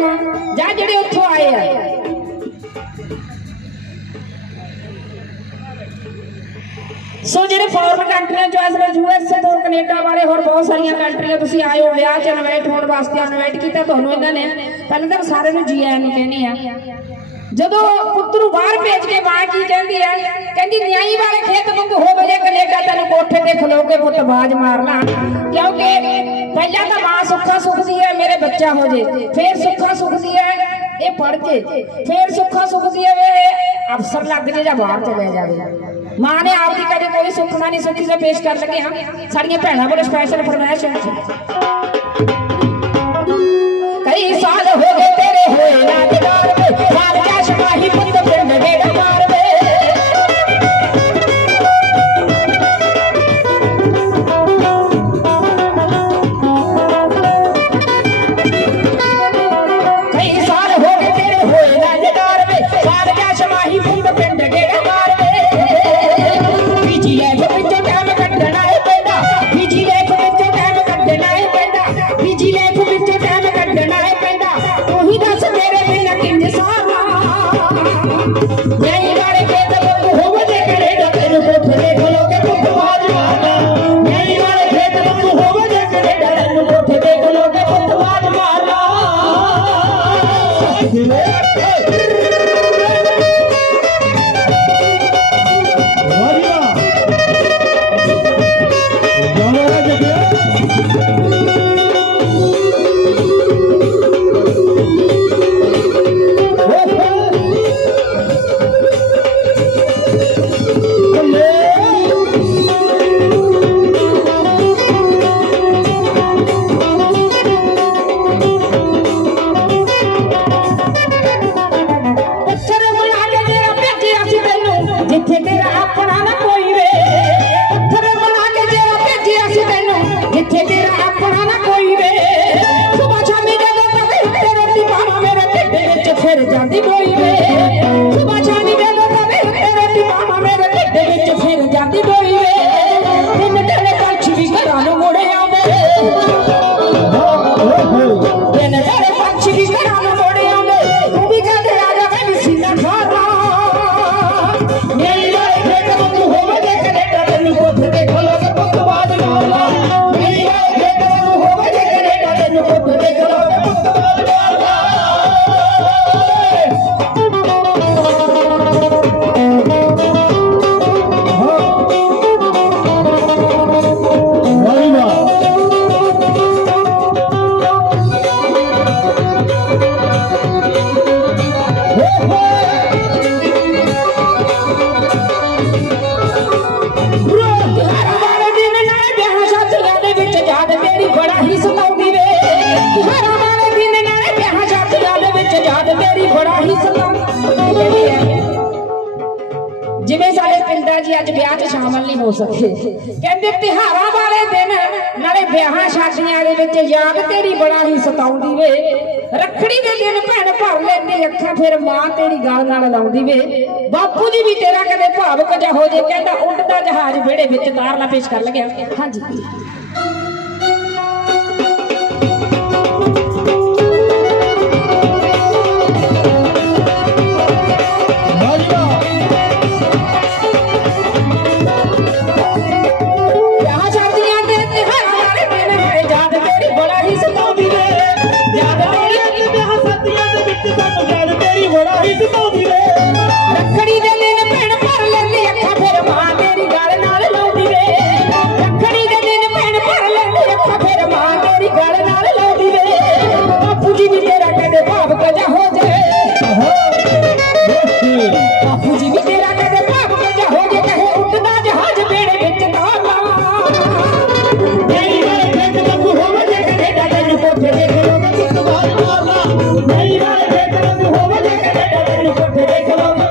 ਰਿਹਾ ਜਾਂ ਜਿਹੜੇ ਉੱਥੋਂ ਆਏ ਆ। ਸੋ ਜਿਹੜੇ ਫੋਰਨ ਕੰਟਰੀਆਂ ਚੋਂ ਇਸ ਵੇਲੇ ਯੂਐਸ ਤੋਂ ਕੈਨੇਡਾ ਵਾਲੇ ਹੋਰ ਬਹੁਤ ਸਾਰੀਆਂ ਕੰਟਰੀਆਂ ਤੁਸੀਂ ਆਏ ਹੋ ਵਿਆਹ 'ਚ ਇਨਵਾਈਟ ਹੋਣ ਵਾਸਤੇ ਇਨਵਾਈਟ ਕੀਤਾ, ਤੁਹਾਨੂੰ ਇਹਨਾਂ ਨੇ, ਪਹਿਲਾਂ ਤਾਂ ਸਾਰਿਆਂ ਨੂੰ ਜੀ ਆਇਆਂ ਨੂੰ ਕਹਿੰਦੇ ਆ। ਜਦੋਂ ਪੁੱਤ ਨੂੰ ਬਾਹਰ ਭੇਜ ਕੇ ਮਾਂ ਕੀ ਕਹਿੰਦੀ ਆ ਕਹਿੰਦੀ ਨਿਆਈ ਵਾਲੇ ਖੇਤ ਵਾਂਗੂ ਹੋ ਵਜੇ ਕੈਨੇਡਾ ਤੈਨੂੰ ਕੋਠੇ ਤੇ ਖਲੋ ਕੇ ਪੁੱਤ ਬਾਜ ਮਾਰਨਾ ਕਿਉਂਕਿ ਪਹਿਲਾਂ ਤਾਂ ਮਾਂ ਸੁੱਖਾ ਸੁਖਦੀ ਹੈ ਮੇਰੇ ਬੱਚਾ ਹੋ ਜੇ ਫੇਰ ਸੁੱਖਾ ਸੁਖਦੀ ਹੈ ਇਹ ਪੜ ਕੇ ਫੇਰ ਸੁੱਖਾ ਸੁਖਦੀ ਹੈ ਵੇ ਅਫਸਰ ਲੱਗ ਜੇ ਜਾਂ ਬਾਹਰ ਚਲੇ ਜਾਵੇ ਮਾਂ ਨੇ ਆਪਦੀ ਕਦੇ ਕੋਈ ਸੁਖਣਾ ਨਹੀਂ ਸੁਖੀ ਸੇ ਪੇਸ਼ ਕਰ ਲਗੇ ਹਾਂ ਸਾਡੀਆਂ ਭੈਣਾਂ ਕੋਲ ਸਪੈਸ਼ਲ ਫਰਮਾਇਸ਼ ਹੈ দুঃখের জাতি বইবে ਸਾਡੇ ਅੱਜ ਵਿਆਹ 'ਚ ਸ਼ਾਮਲ ਨਹੀਂ ਹੋ ਸਕੇ। ਕਹਿੰਦੇ ਤਿਹਾਰਾਂ ਵਾਲੇ ਦਿਨ, ਨਾਲੇ ਵਿਆਹਾਂ ਸ਼ਾਦੀਆਂ ਦੇ ਵਿੱਚ ਯਾਦ ਤੇਰੀ ਬੜਾ ਹੀ ਸਤਾਉਂਦੀ ਵੇ। ਰੱਖੜੀ ਦੇ ਦਿਨ ਭੈਣ ਭਰ ਲੈਂਦੀ ਅੱਖਾਂ, ਫਿਰ ਮਾਂ ਤੇਰੀ ਗਾਲ ਨਾਲ ਲਾਉਂਦੀ ਵੇ। ਬਾਪੂ ਜੀ ਵੀ ਤੇਰਾ ਕਦੇ ਭਾਵਕ ਜਿਹਾ ਹੋ ਜੇ, ਕਹਿੰਦਾ ਉੱਡਦਾ ਜਹਾਜ਼ ਵਿਹੜੇ ਵਿੱਚ ਤਾਰਨਾ ਪੇਸ਼ ਕਰ ਲਗਿਆ। ਹਾਂਜੀ। দেখলাম